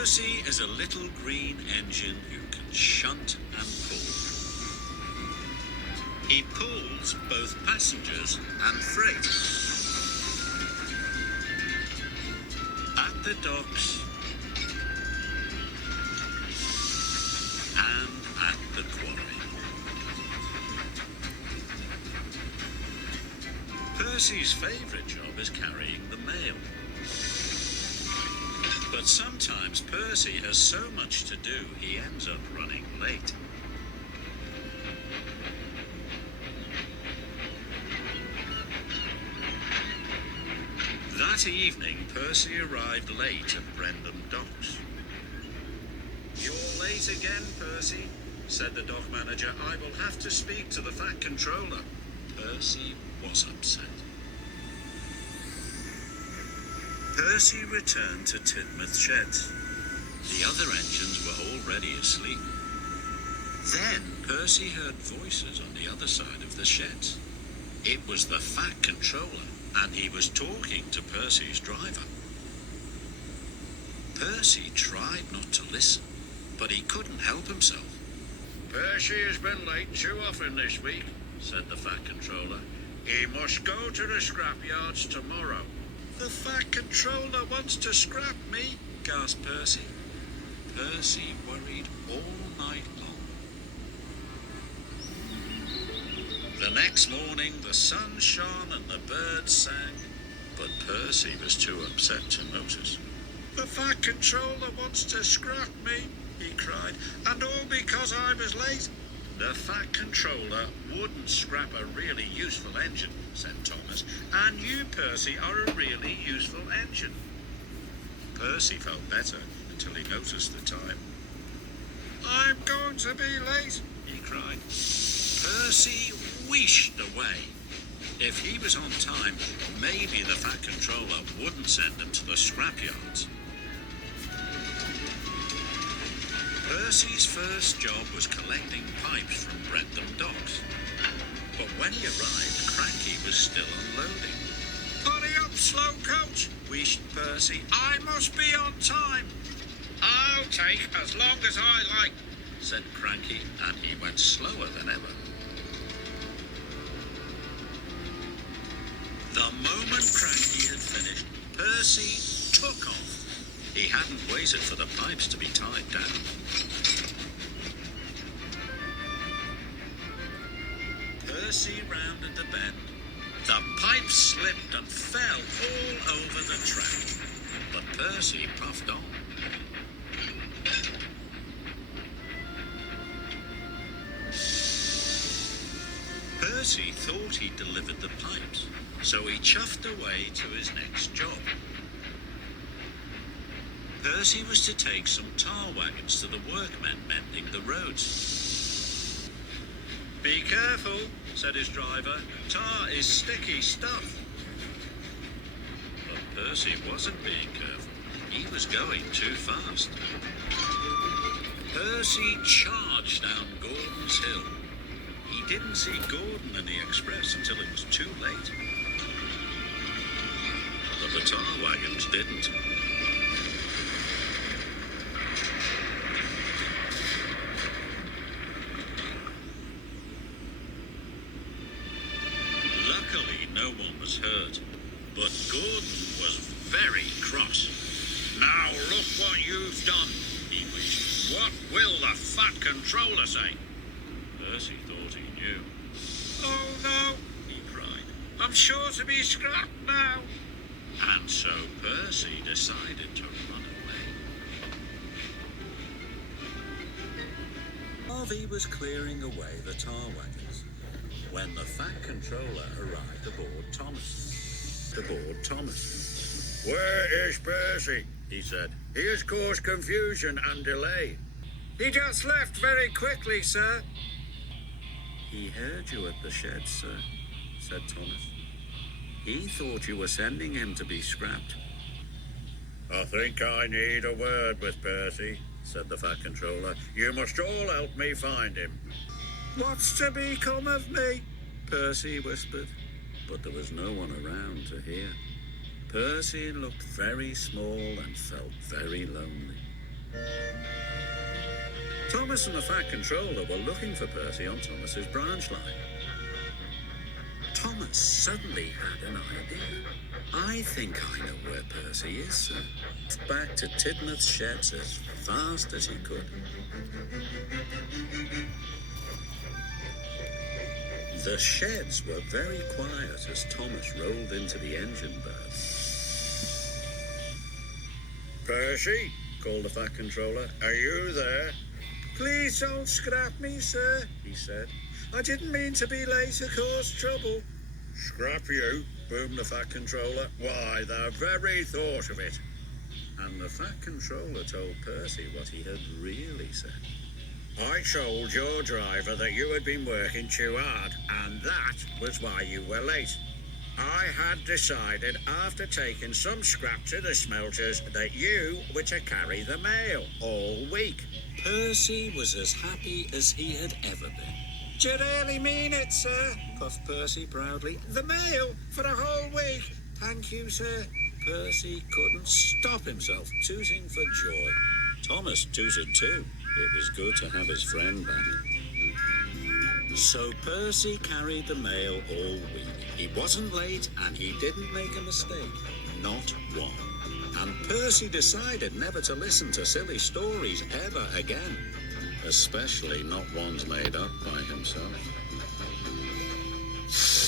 Percy is a little green engine who can shunt and pull. He pulls both passengers and freight. At the docks and at the quarry. Percy's favourite job is carrying the mail. But sometimes Percy has so much to do he ends up running late. That evening, Percy arrived late at Brendam Docks. "You're late again, Percy," said the dock manager. "I will have to speak to the Fat Controller." Percy was upset. Percy returned to Tidmouth Sheds. The other engines were already asleep. Then Percy heard voices on the other side of the sheds. It was the Fat Controller, and he was talking to Percy's driver. Percy tried not to listen, but he couldn't help himself. "Percy has been late too often this week," said the Fat Controller. "He must go to the scrapyards tomorrow." "The Fat Controller wants to scrap me," gasped Percy. Percy worried all night long. The next morning, the sun shone and the birds sang, but Percy was too upset to notice. "The Fat Controller wants to scrap me," he cried, "and all because I was late." "The Fat Controller wouldn't scrap a really useful engine," said Thomas, "and you, Percy, are a really useful engine." Percy felt better until he noticed the time. "I'm going to be late," he cried. Percy wheeshed away. If he was on time, maybe the Fat Controller wouldn't send him to the scrapyards. Percy's first job was collecting pipes from Brendam Docks. But when he arrived, Cranky was still unloading. "Hurry up, slow coach," wheezed Percy. "I must be on time." "I'll take as long as I like," said Cranky, and he went slower than ever. The moment Cranky had finished, Percy took off. He hadn't waited for the pipes to be tied down. Percy rounded the bend. The pipes slipped and fell all over the track. But Percy puffed on. Percy thought he'd delivered the pipes, so he chuffed away to his next job. Percy was to take some tar wagons to the workmen mending the roads. "Be careful," said his driver. "Tar is sticky stuff." But Percy wasn't being careful. He was going too fast. Percy charged down Gordon's Hill. He didn't see Gordon and the express until it was too late. But the tar wagons didn't. Luckily, no one was hurt, but Gordon was very cross. "Now look what you've done," he whispered. "What will the Fat Controller say?" Percy thought he knew. "Oh no," he cried. "I'm sure to be scrapped now." And so Percy decided to run away. Harvey was clearing away the tar wagons when the Fat Controller arrived aboard Thomas. "Where is Percy?" he said. "He has caused confusion and delay." "He just left very quickly, sir." "He heard you at the shed, sir," said Thomas. "He thought you were sending him to be scrapped." "I think I need a word with Percy," said the Fat Controller. "You must all help me find him." "What's to become of me?" Percy whispered, but there was no one around to hear. Percy looked very small and felt very lonely. Thomas and the Fat Controller were looking for Percy on Thomas's branch line. Thomas suddenly had an idea. I think I know where Percy is, sir. Back to Tidmouth's sheds as fast as he could. The sheds were very quiet as Thomas rolled into the engine berth. Percy, called the Fat Controller, are you there? Please don't scrap me, sir, he said. I didn't mean to be late to cause trouble. Scrap you? Boomed the Fat Controller. Why, the very thought of it. And the Fat Controller told Percy what he had really said. I told your driver that you had been working too hard, and that was why you were late. I had decided, after taking some scrap to the smelters, that you were to carry the mail all week. Percy was as happy as he had ever been. Do you really mean it, sir? Puffed Percy proudly. The mail for a whole week. Thank you, sir. Percy couldn't stop himself tooting for joy. Thomas tooted too. It was good to have his friend back. So Percy carried the mail all week. He wasn't late and he didn't make a mistake. Not one. And Percy decided never to listen to silly stories ever again. Especially not ones made up by himself.